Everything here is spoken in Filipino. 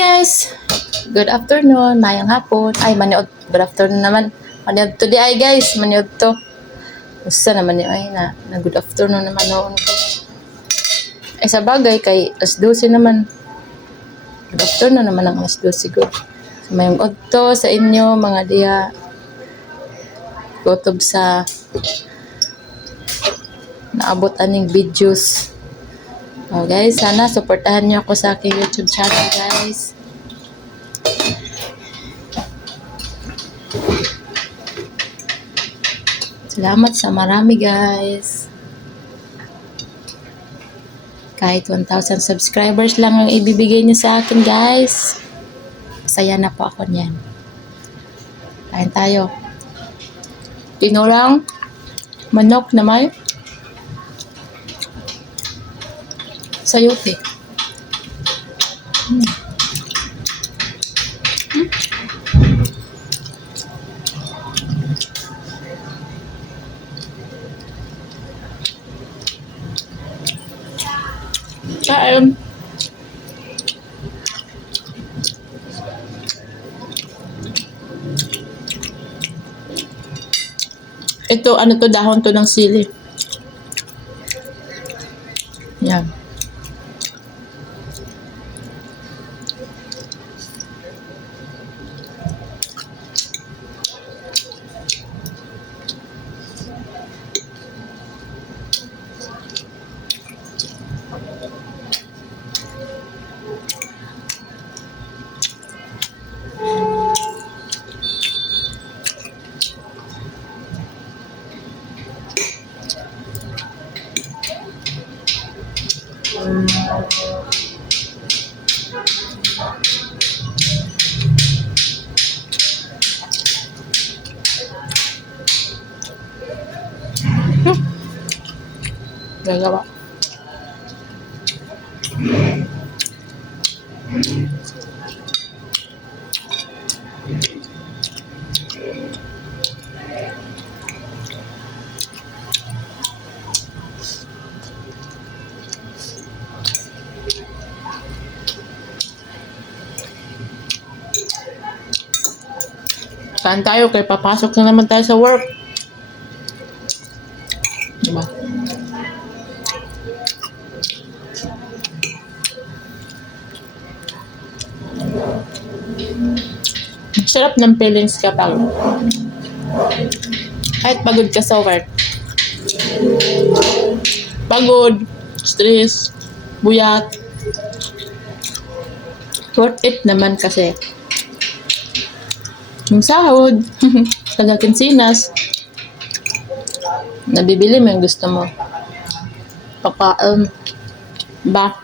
guys! Good afternoon, mayang hapon. Ay, maniod. Good afternoon naman. Maniod to di ay guys, maniod to. Usa naman ni ay na good afternoon naman noon ko. Ay sa bagay kay alas 12 naman. Good afternoon naman ang alas 12 good. So, mayong odto sa inyo mga diha. Kutob sa naabot aning videos. Oh guys, sana suportahan niyo ako sa aking YouTube channel guys. Salamat sa marami guys. Kahit 1,000 subscribers lang ang ibibigay niyo sa akin guys. Masaya na po ako niyan. Kain tayo. Tinulang manok na may sayote. Kain. Ito, ano to, dahon to ng sili. Yan. Gagawa. Saan tayo? Kaya papasok na naman tayo sa work. Diba? Sarap ng feelings kapag kahit pagod ka sa work. Pagod, stress, buyat. Worth it naman kasi yung sahod, taga-kinsinas, nabibili mo yung gusto mo. Ba?